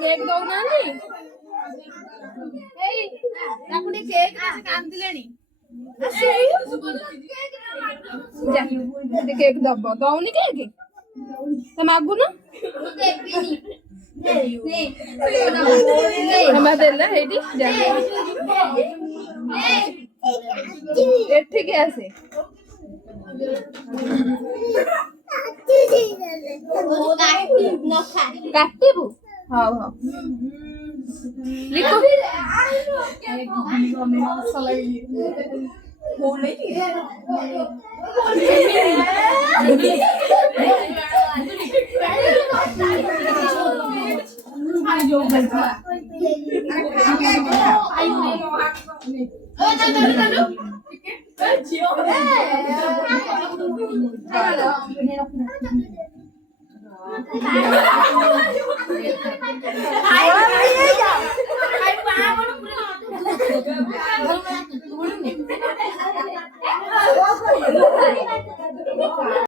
କେକ୍ ଦଉନାହାନ୍ତି ଏଇ ତାକୁ ଟିକେ କେକ୍ ଆସି କାନ୍ଦିଲେଣି କେକ୍ ଦବ ଦଉନି କେକ୍ ତ ମାଗୁନ ଦେଲା ଏଇଠି ଏଠିକି ଆସେ କାଟିବୁ ହଉ ହଉ